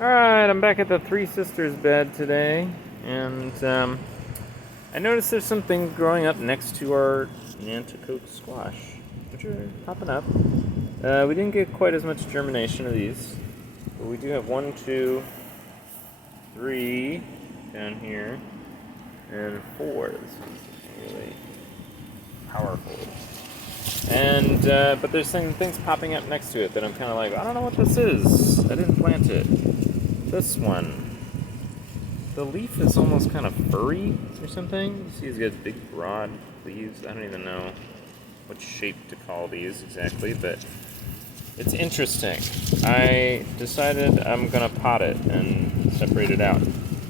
Alright, I'm back at the Three Sisters bed today, and I noticed there's something growing up next to our Nanticoke Squash, which are popping up. We didn't get quite as much germination of these, but we do have 1, 2, 3 down here, and 4. This one's really powerful. And, but there's some things popping up next to it that I'm kind of like, I don't know what this is. I didn't plant it. This one. The leaf is almost kind of furry or something. You see, it's got big, broad leaves. I don't even know what shape to call these exactly, but it's interesting. I decided I'm gonna pot it and separate it out.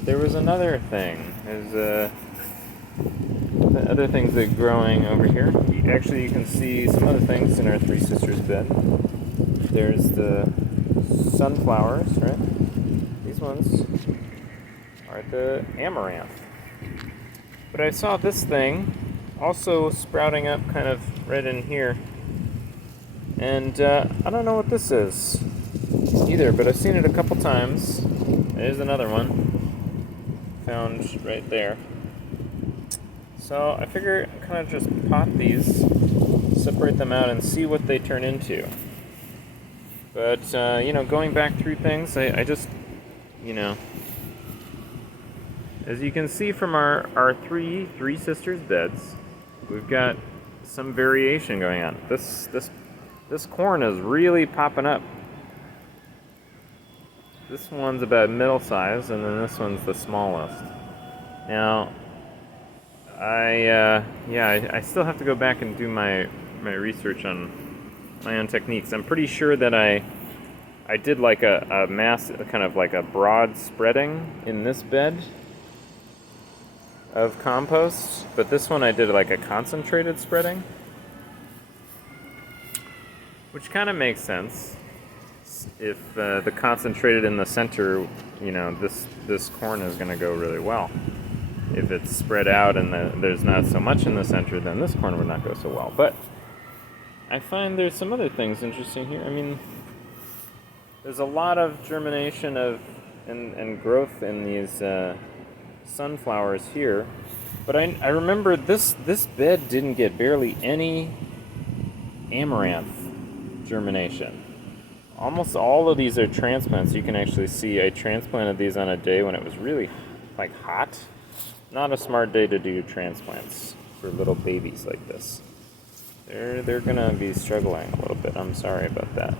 There was another thing. There's other things that are growing over here. Actually, you can see some other things in our Three Sisters bed. There's the sunflowers, right? These ones are the amaranth. But I saw this thing also sprouting up kind of right in here. And I don't know what this is either, but I've seen it a couple times. There's another one found right there. So I figure kind of just pot these, separate them out, and see what they turn into. But, going back through things, I just, as you can see from our three sisters beds, we've got some variation going on. This corn is really popping up. This one's about middle size, and then this one's the smallest. Now, I still have to go back and do my research on my own techniques. I'm pretty sure that I did like a mass, kind of like a broad spreading in this bed of compost, but this one I did like a concentrated spreading, which kind of makes sense. If the concentrated in the center, this corn is going to go really well. If it's spread out and there's not so much in the center, then this corn would not go so well. But I find there's some other things interesting here. I mean, there's a lot of germination and growth in these sunflowers here. But I remember this bed didn't get barely any amaranth germination. Almost all of these are transplants. You can actually see I transplanted these on a day when it was really hot. Not a smart day to do transplants for little babies like this. They're gonna be struggling a little bit. I'm sorry about that.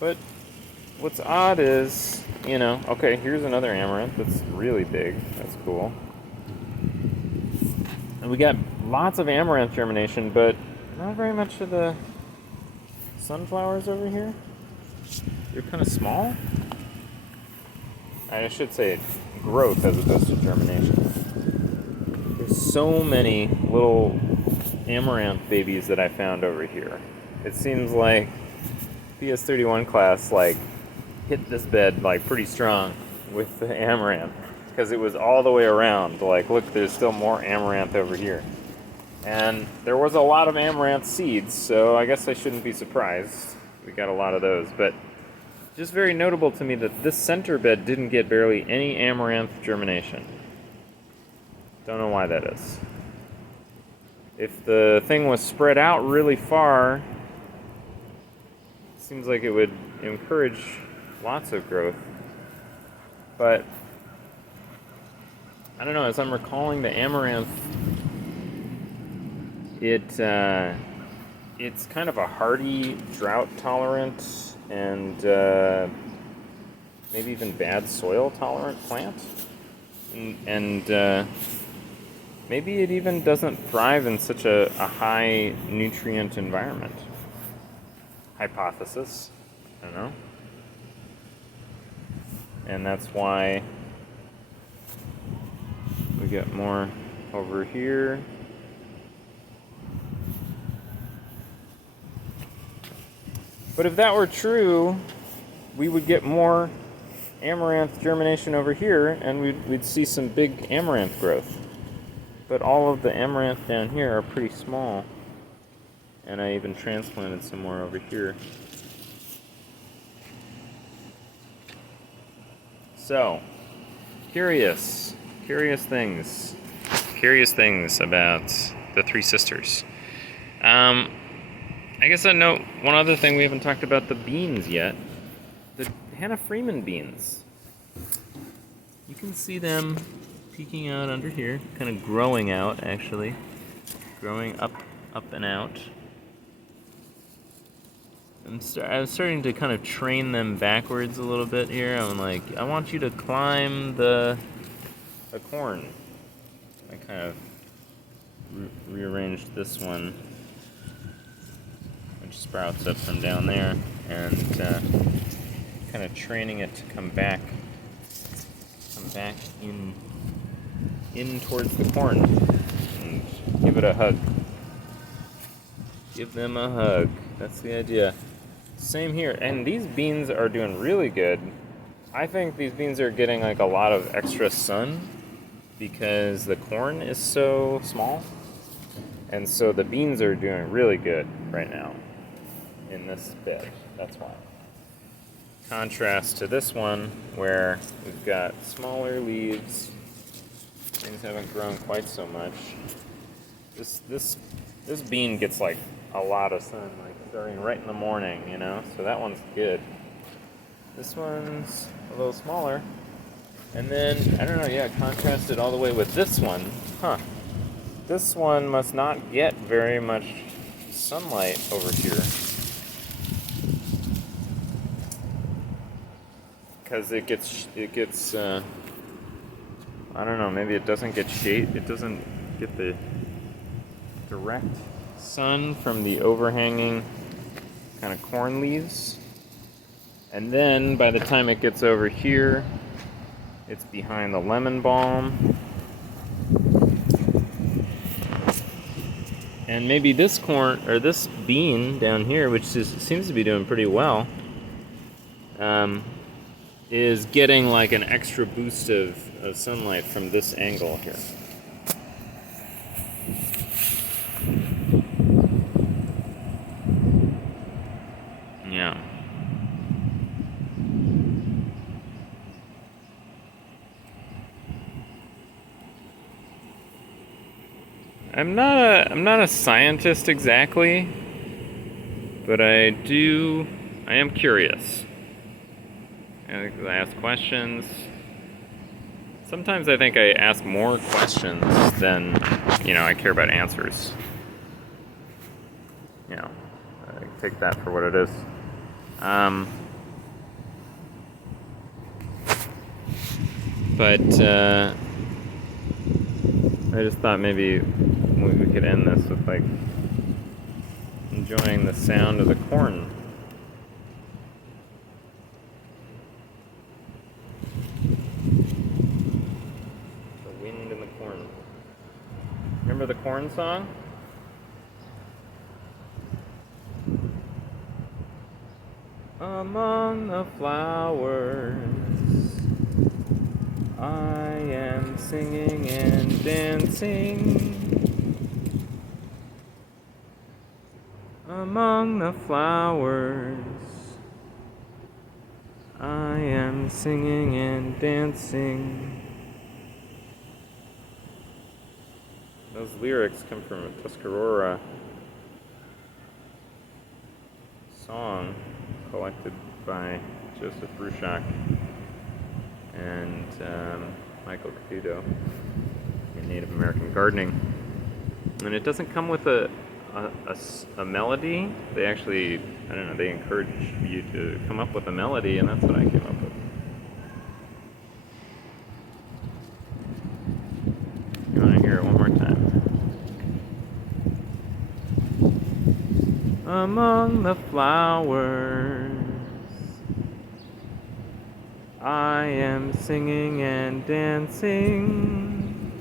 But what's odd is, okay, here's another amaranth that's really big. That's cool. And we got lots of amaranth germination, but not very much of the sunflowers over here. They're kind of small. I should say growth as opposed to germination. There's so many little amaranth babies that I found over here. It seems like PS31 class hit this bed pretty strong with the amaranth, because it was all the way around. Look, there's still more amaranth over here. And there was a lot of amaranth seeds, so I guess I shouldn't be surprised. We got a lot of those, but just very notable to me that this center bed didn't get barely any amaranth germination. Don't know why that is. If the thing was spread out really far, it seems like it would encourage lots of growth. But I don't know, as I'm recalling the amaranth, it's kind of a hardy, drought-tolerant, and maybe even bad soil-tolerant plant. And maybe it even doesn't thrive in such a high nutrient environment. Hypothesis. I don't know. And that's why we get more over here. But if that were true, we would get more amaranth germination over here, and we'd see some big amaranth growth. But all of the amaranth down here are pretty small. And I even transplanted some more over here. So, curious things about the three sisters. I guess I know one other thing we haven't talked about the beans yet. The Hannah Freeman beans. You can see them peeking out under here, kind of growing out actually, growing up and out. I'm starting to kind of train them backwards a little bit here. I'm like, I want you to climb the corn. I kind of rearranged this one, which sprouts up from down there, and kind of training it to come back in towards the corn, and give it a hug. Give them a hug. That's the idea. Same here, and these beans are doing really good. I think these beans are getting like a lot of extra sun because the corn is so small, and so the beans are doing really good right now in this bed. That's why. Contrast to this one where we've got smaller leaves. Things haven't grown quite so much. This bean gets like a lot of sun, like starting right in the morning, you know, so that one's good. This one's a little smaller, and then I don't know, yeah, contrast it all the way with this one. This one must not get very much sunlight over here, because it gets I don't know, maybe it doesn't get shade, it doesn't get the direct sun from the overhanging kind of corn leaves. And then by the time it gets over here, it's behind the lemon balm. And maybe this corn, or this bean down here, which seems to be doing pretty well, is getting like an extra boost of sunlight from this angle here. Yeah. I'm not a scientist exactly, but I am curious. I ask questions. Sometimes I think I ask more questions than, I care about answers. I take that for what it is. But I just thought maybe we could end this with like enjoying the sound of the corn. The wind in the corn. Remember the corn song? Among the flowers, I am singing and dancing. Among the flowers, I am singing and dancing. Those lyrics come from a Tuscarora song collected by Joseph Rushak and Michael Caputo in Native American Gardening. And it doesn't come with a melody. They actually, they encourage you to come up with a melody, and that's what I came up with. You want to hear it one more time? Among the flowers, I am singing and dancing.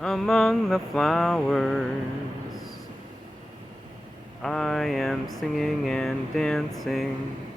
Among the flowers, I am singing and dancing.